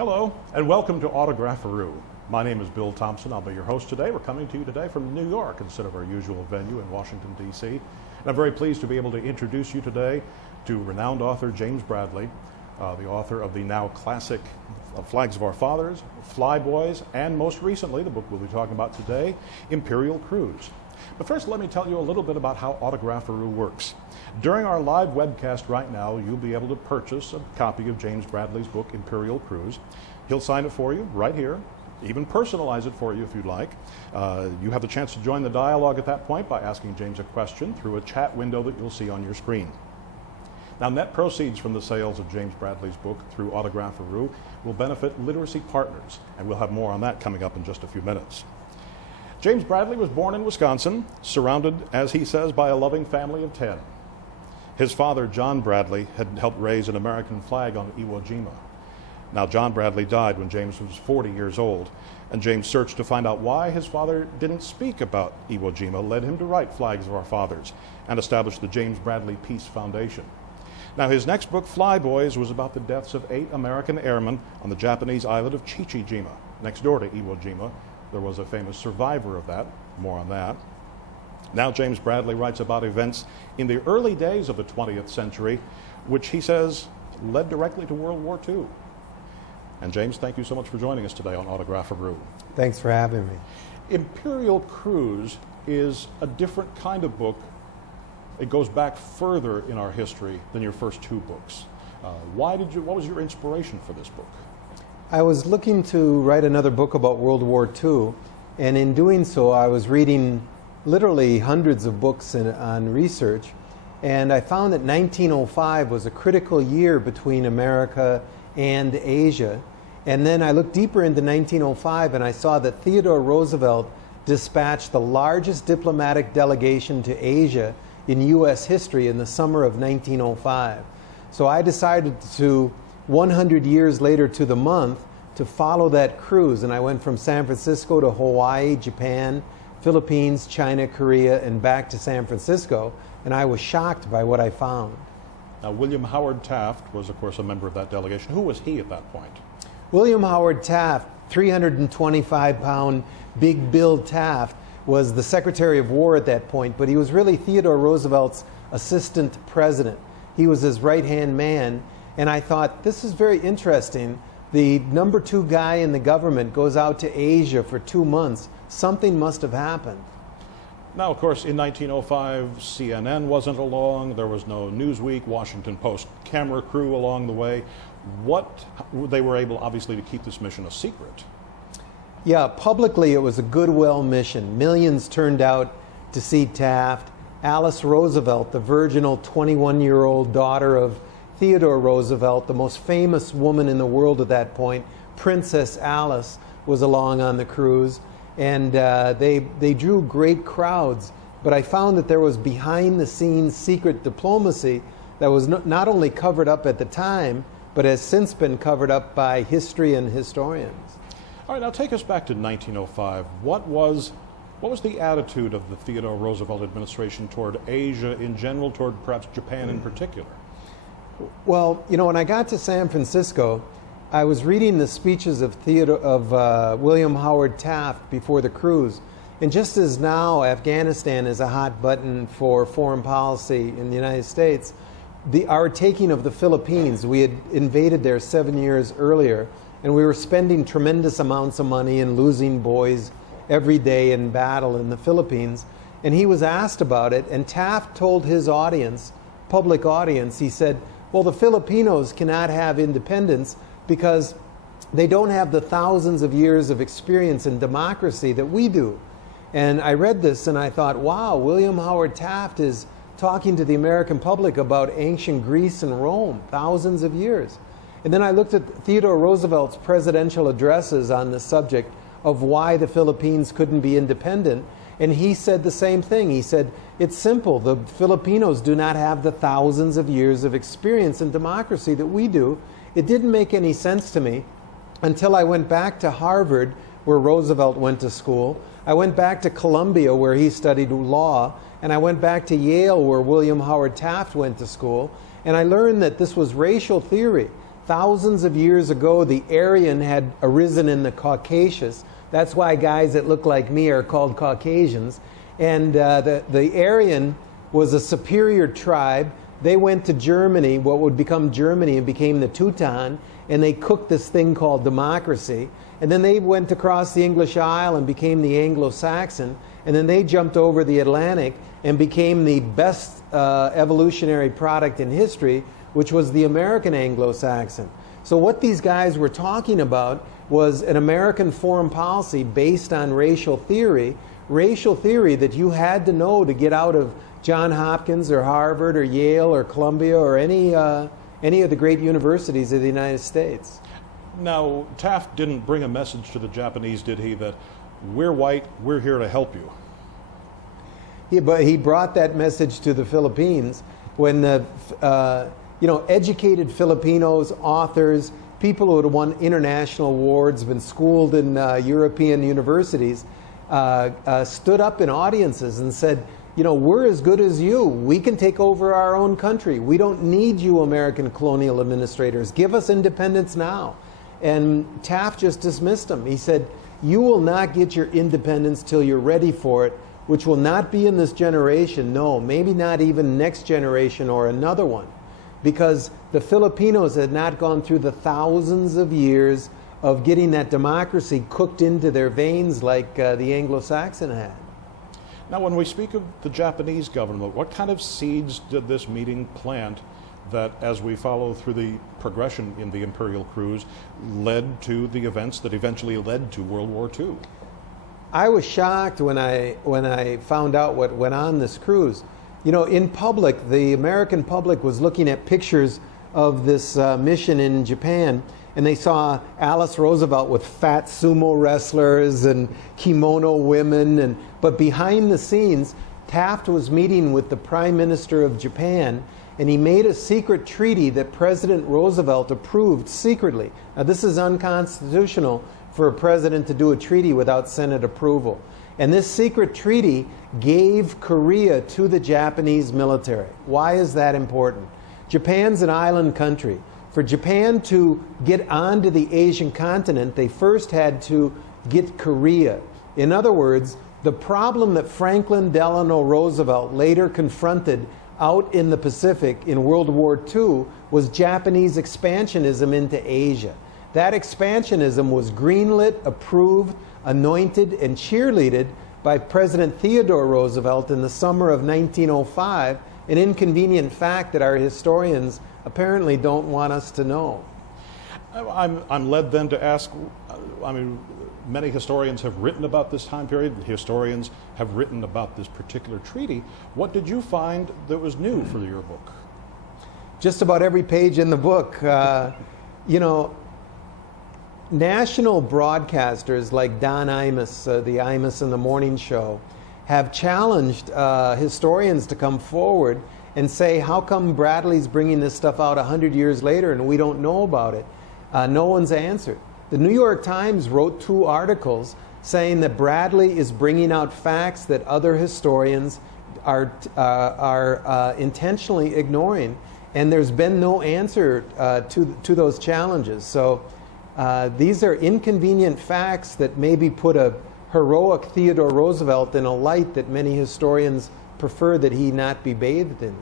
Hello, and welcome to Autographaroo. My name is Bill Thompson. I'll be your host today. We're coming to you today from New York instead of our usual venue in Washington, D.C. And I'm very pleased to be able to introduce you today to renowned author James Bradley, the author of the now classic Flags of Our Fathers, Flyboys, and most recently, the book we'll be talking about today, Imperial Cruise. But first, let me tell you a little bit about how Autographaroo works. During our live webcast right now, you'll be able to purchase a copy of James Bradley's book, Imperial Cruise. He'll sign it for you right here, even personalize it for you if you'd like. You have the chance to join the dialogue at that point by asking James a question through a chat window that you'll see on your screen. Now, net proceeds from the sales of James Bradley's book through Autographaroo will benefit literacy partners, and we'll have more on that coming up in just a few minutes. James Bradley was born in Wisconsin, surrounded, as he says, by a loving family of 10. His father, John Bradley, had helped raise an American flag on Iwo Jima. Now, John Bradley died when James was 40 years old, and James' search to find out why his father didn't speak about Iwo Jima led him to write Flags of Our Fathers and establish the James Bradley Peace Foundation. Now, his next book, Flyboys, was about the deaths of 8 American airmen on the Japanese island of Chichijima, next door to Iwo Jima. There was a famous survivor of that. More on that. Now James Bradley writes about events in the early days of the 20th century, which he says led directly to World War II. And James, thank you so much for joining us today on Autographaroo. Thanks for having me. Imperial Cruise is a different kind of book. It goes back further in our history than your first 2 books. What was your inspiration for this book? I was looking to write another book about World War II, and in doing so I was reading literally hundreds of books on research, and I found that 1905 was a critical year between America and Asia. And then I looked deeper into 1905 and I saw that Theodore Roosevelt dispatched the largest diplomatic delegation to Asia in U.S. history in the summer of 1905. So I decided to, 100 years later to the month, to follow that cruise, and I went from San Francisco to Hawaii, Japan, Philippines, China, Korea, and back to San Francisco, and I was shocked by what I found. Now, William Howard Taft was, of course, a member of that delegation. Who was he at that point? William Howard Taft, 325-pound Big Bill Taft, was the Secretary of War at that point, but he was really Theodore Roosevelt's assistant president. He was his right-hand man, and I thought, this is very interesting. The number 2 guy in the government goes out to Asia for 2 months. Something must have happened. Now, of course, in 1905, CNN wasn't along. There was no Newsweek, Washington Post camera crew along the way. They were able, obviously, to keep this mission a secret. Yeah, publicly it was a goodwill mission. Millions turned out to see Taft. Alice Roosevelt, the virginal 21-year-old daughter of Theodore Roosevelt, the most famous woman in the world at that point, Princess Alice, was along on the cruise. And they drew great crowds. But I found that there was behind-the-scenes secret diplomacy that was not only covered up at the time, but has since been covered up by history and historians. All right, now take us back to 1905. What was the attitude of the Theodore Roosevelt administration toward Asia in general, toward perhaps Japan in particular? Well, you know, when I got to San Francisco, I was reading the speeches of William Howard Taft before the cruise. And just as now Afghanistan is a hot button for foreign policy in the United States, our taking of the Philippines, we had invaded there 7 years earlier, and we were spending tremendous amounts of money and losing boys every day in battle in the Philippines. And he was asked about it, and Taft told his audience, public audience, he said, well, the Filipinos cannot have independence because they don't have the thousands of years of experience in democracy that we do. And I read this and I thought, wow, William Howard Taft is talking to the American public about ancient Greece and Rome, thousands of years. And then I looked at Theodore Roosevelt's presidential addresses on the subject of why the Philippines couldn't be independent, and he said the same thing. He said, it's simple, the Filipinos do not have the thousands of years of experience in democracy that we do. It didn't make any sense to me until I went back to Harvard, where Roosevelt went to school. I went back to Columbia, where he studied law, and I went back to Yale, where William Howard Taft went to school, and I learned that this was racial theory. thousands of years ago, the Aryan had arisen in the Caucasus. That's why guys that look like me are called Caucasians. And the Aryan was a superior tribe. They went to Germany, what would become Germany, and became the Teuton, and they cooked this thing called democracy. And then they went across the English Isle and became the Anglo-Saxon, and then they jumped over the Atlantic and became the best evolutionary product in history, which was the American Anglo-Saxon. So what these guys were talking about was an American foreign policy based on racial theory that you had to know to get out of Johns Hopkins or Harvard or Yale or Columbia or any of the great universities of the United States. Now, Taft didn't bring a message to the Japanese, did he, that we're white, we're here to help you? But he brought that message to the Philippines when the educated Filipinos, authors, people who had won international awards, been schooled in European universities, stood up in audiences and said, we're as good as you. We can take over our own country. We don't need you American colonial administrators. Give us independence now. And Taft just dismissed them. He said, you will not get your independence till you're ready for it, which will not be in this generation. No, maybe not even next generation or another one. Because the Filipinos had not gone through the thousands of years of getting that democracy cooked into their veins like the Anglo-Saxon had. Now, when we speak of the Japanese government, what kind of seeds did this meeting plant that, as we follow through the progression in the Imperial cruise, led to the events that eventually led to World War II? I was shocked when I found out what went on this cruise. In public, the American public was looking at pictures of this mission in Japan, and they saw Alice Roosevelt with fat sumo wrestlers and kimono women, but behind the scenes, Taft was meeting with the Prime Minister of Japan, and he made a secret treaty that President Roosevelt approved secretly. Now, this is unconstitutional for a president to do a treaty without Senate approval. And this secret treaty gave Korea to the Japanese military. Why is that important? Japan's an island country. For Japan to get onto the Asian continent, they first had to get Korea. In other words, the problem that Franklin Delano Roosevelt later confronted out in the Pacific in World War II was Japanese expansionism into Asia. That expansionism was greenlit, approved, anointed, and cheerleaded by President Theodore Roosevelt in the summer of 1905, an inconvenient fact that our historians apparently don't want us to know. I'm led then to ask, many historians have written about this time period, historians have written about this particular treaty. What did you find that was new for your book? Just about every page in the book. National broadcasters like Don Imus, the Imus in the Morning Show, have challenged historians to come forward and say, how come Bradley's bringing this stuff out 100 years later and we don't know about it? No one's answered. The New York Times wrote 2 articles saying that Bradley is bringing out facts that other historians are intentionally ignoring, and there's been no answer to those challenges. So these are inconvenient facts that maybe put a heroic Theodore Roosevelt in a light that many historians prefer that he not be bathed in.